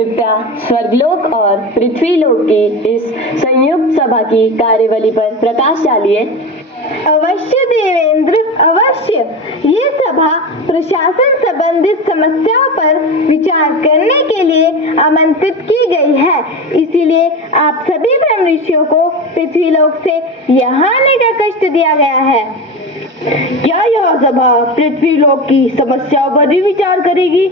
कृपया स्वर्गलोक और पृथ्वीलोक की इस संयुक्त सभा की कार्यवली पर प्रकाश डालिए। अवश्य देवेंद्र, अवश्य। ये सभा प्रशासन संबंधित समस्याओं पर विचार करने के लिए आमंत्रित की गई है। इसीलिए आप सभी ब्रह्म ऋषियों को पृथ्वीलोक से यहाँ आने का कष्ट दिया गया है। क्या यह सभा पृथ्वीलोक की समस्याओं पर भी विचार करेगी?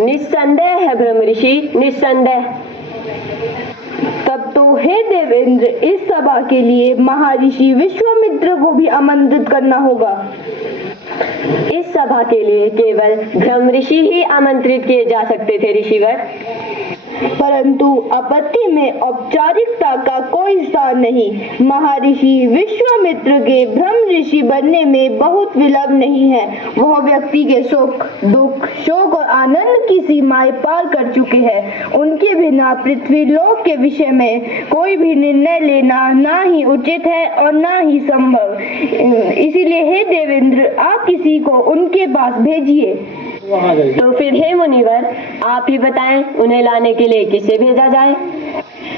निस्संदेह है ब्रह्म ऋषि, निस्संदेह। तब तो हे देवेंद्र, इस सभा के लिए महर्षि विश्वामित्र को भी आमंत्रित करना होगा। इस सभा के लिए केवल ब्रह्म ऋषि ही आमंत्रित किए जा सकते थे ऋषिवर। परंतु आपत्ति में औपचारिकता का कोई स्थान नहीं। महर्षि विश्वामित्र के ब्रह्म ऋषि बनने में बहुत विलंब नहीं है। वह व्यक्ति के सुख, दुख, शोक और आनंद की सीमाएं पार कर चुके हैं। उनके बिना पृथ्वीलोक के विषय में कोई भी निर्णय लेना ना ही उचित है और ना ही संभव। इसीलिए हे देवेंद्र, आप किसी को उनके पास भेजिए। तो फिर हे मुनिवर, आप ही बताएं उन्हें लाने के लिए किसे भेजा जाए?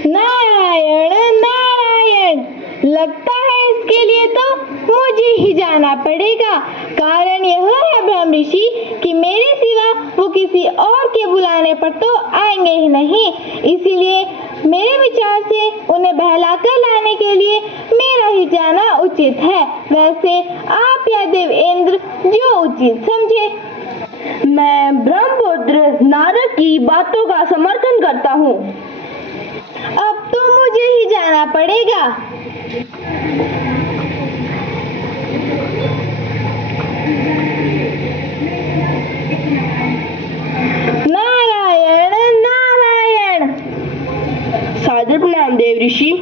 नारायण नारायण, लगता है इसके लिए तो मुझे ही जाना पड़ेगा। कारण यह है ब्रह्म ऋषि कि मेरे सिवा वो किसी और के बुलाने पर तो आएंगे ही नहीं। इसीलिए मेरे विचार से उन्हें बहलाकर लाने के लिए मेरा ही जाना उचित है। वैसे आप या देवेंद्र जो उचित समझे। मैं ब्रह्मपुत्र नारद की बातों का समर्थन करता हूँ। अब तो मुझे ही जाना पड़ेगा। नारायण नारायण। सादर प्रणाम देव ऋषि।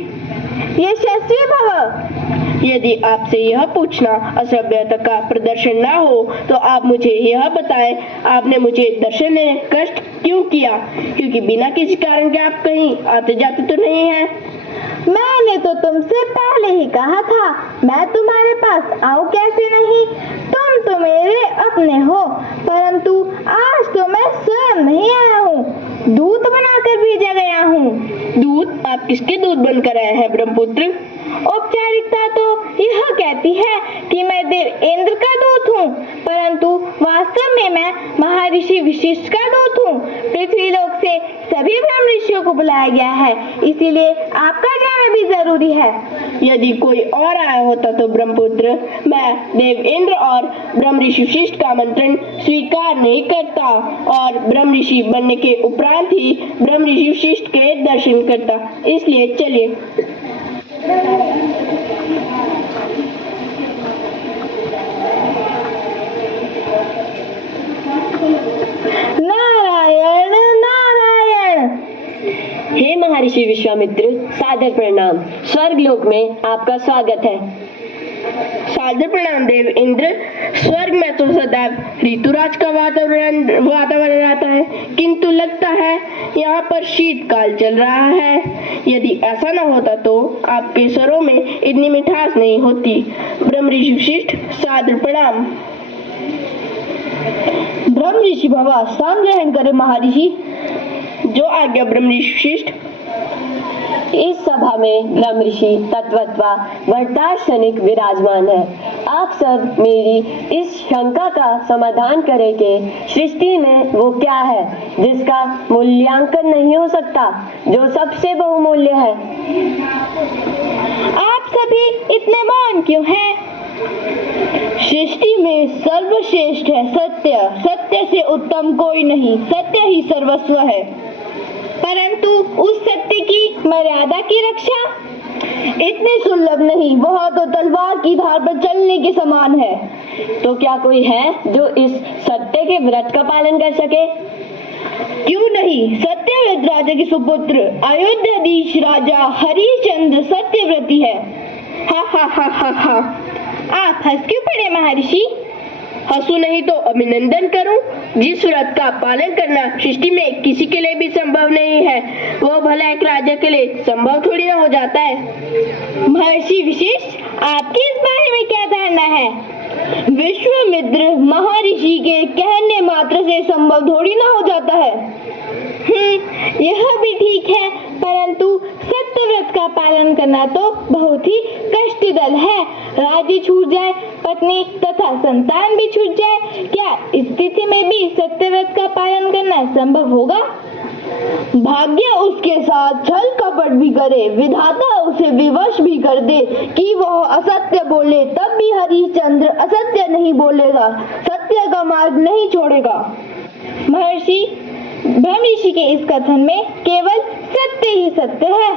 यशस्वी भव। यदि आपसे यह पूछना असभ्यता का प्रदर्शन ना हो तो आप मुझे यह बताएं, आपने मुझे दर्शन देने कष्ट क्यों किया? क्योंकि बिना किसी कारण के आप कहीं आते जाते तो नहीं हैं। मैंने तो तुमसे पहले ही कहा था, मैं तुम्हारे पास आऊं कैसे नहीं। तुम तो मेरे अपने हो, परंतु आज तो मैं स्वयं नहीं आया हूँ, दूत बनाकर भेजा गया हूँ। दूत? आप किसके दूत बनकर आए हैं ब्रह्मपुत्र? औपचारिकता तो यह कहती है कि मैं देवेंद्र का दूत हूँ, परंतु वास्तव में मैं महर्षि वशिष्ठ का दूत हूँ। पृथ्वीलोक से सभी ब्रह्म ऋषियों को बुलाया गया है, इसीलिए आपका जाना भी जरूरी है। यदि कोई और आया होता तो ब्रह्मपुत्र, मैं देवेंद्र और ब्रह्म ऋषि वशिष्ठ का आमंत्रण स्वीकार नहीं करता और ब्रह्म ऋषि बनने के उपरांत ही ब्रह्म ऋषि वशिष्ठ के दर्शन करता। इसलिए चलिए। नारायण नारायण। हे महर्षि विश्वामित्र, सादर प्रणाम। स्वर्गलोक में आपका स्वागत है। सादर प्रणाम देव इंद्र। स्वर्ग में तो सदैव ऋतुराज का वातावरण रहता है, किंतु लगता है यहाँ पर शीतकाल चल रहा है। यदि ऐसा न होता तो आपके स्वरों में इतनी मिठास नहीं होती। ब्रह्म ऋषि वशिष्ठ, सादर प्रणाम। ब्रह्म ऋषि भवा, स्थान ग्रहण करें महर्षि। जो आज्ञा ब्रह्म ऋषि वशिष्ठ। इस सभा में ब्रह्म ऋषि तत्वत्वा वर्ताशनिक विराजमान है। आप सब मेरी इस शंका का समाधान करें कि सृष्टि में वो क्या है जिसका मूल्यांकन नहीं हो सकता, जो सबसे बहुमूल्य है। आप सभी इतने मौन क्यों हैं? सृष्टि में सर्वश्रेष्ठ है सत्य। सत्य से उत्तम कोई नहीं। सत्य ही सर्वस्व है। परंतु उस सत्य की मर्यादा की रक्षा इतनी सुलभ नहीं। वह तो तलवार की धार पर चलने के समान है। तो क्या कोई है जो इस सत्य के व्रत का पालन कर सके? क्यों नहीं? सत्यव्रत राजा के सुपुत्र अयोध्याधीश राजा हरिश्चंद्र सत्यव्रती है। हा हा हा हा हा। आप हंस क्यों पड़े महर्षि? हंसू नहीं तो अभिनंदन करूं। जिस व्रत का पालन करना सृष्टि में किसी के लिए भी संभव नहीं है, वो भला एक राजा के लिए संभव थोड़ी ना हो जाता है। महर्षि वशिष्ठ, आपकी इस बारे में क्या धारणा है? विश्वामित्र महर्षि के कहने मात्र से संभव थोड़ी ना हो जाता है। पालन करना तो बहुत ही कष्टदल है। राज्य छूट जाए, पत्नी तथा संतान भी छूट जाए, क्या स्थिति में भी सत्यव्रत का पालन करना संभव होगा? भाग्य उसके साथ छल कपट भी करे, विधाता उसे विवश भी कर दे कि वह असत्य बोले, तब भी हरिश्चंद्र असत्य नहीं बोलेगा, सत्य का मार्ग नहीं छोड़ेगा। महर्षि, ब्रह्म ऋषि के इस कथन में केवल सत्य ही सत्य है।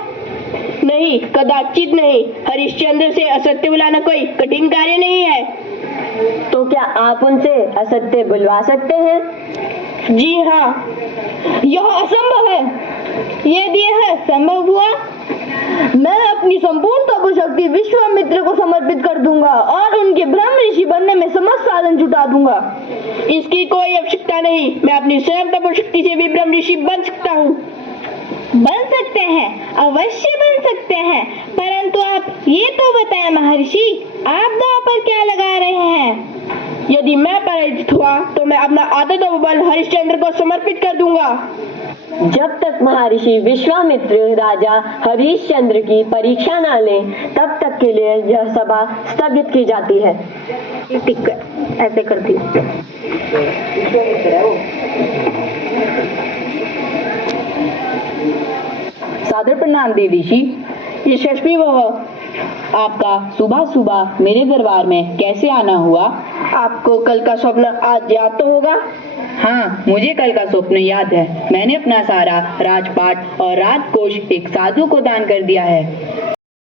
नहीं, कदाचित नहीं। हरिश्चंद्र से असत्य बुलाना कोई कठिन कार्य नहीं है। तो क्या आप उनसे असत्य बुलवा सकते हैं? जी हाँ, यह असंभव है। यदि यह संभव हुआ, मैं अपनी संपूर्ण तपोशक्ति विश्वामित्र को समर्पित कर दूंगा और उनके ब्रह्म ऋषि बनने में समस्त साधन जुटा दूंगा। इसकी कोई आवश्यकता नहीं। मैं अपनी स्वयं तपोशक्ति से भी ब्रह्म ऋषि बन सकता हूँ। बन सकते हैं, अवश्य बन सकते हैं, परंतु आप ये तो बताएं महर्षि, आप दांव पर क्या लगा रहे हैं? यदि मैं पराजित हुआ तो मैं अपना आधा तपोबल हरिश्चंद्र को समर्पित कर दूंगा। जब तक महर्षि विश्वामित्र राजा हरिश्चंद्र की परीक्षा न लें, तब तक के लिए यह सभा स्थगित की जाती है। ठीक है, ऐसे करती हूँ। सादर प्रणाम देवी ऋषि। यशस्वी भव। आपका सुबह सुबह मेरे दरबार में कैसे आना हुआ? आपको कल का स्वप्न आज याद तो होगा? हाँ, मुझे कल का स्वप्न याद है। मैंने अपना सारा राजपाट और राजकोष एक साधु को दान कर दिया है।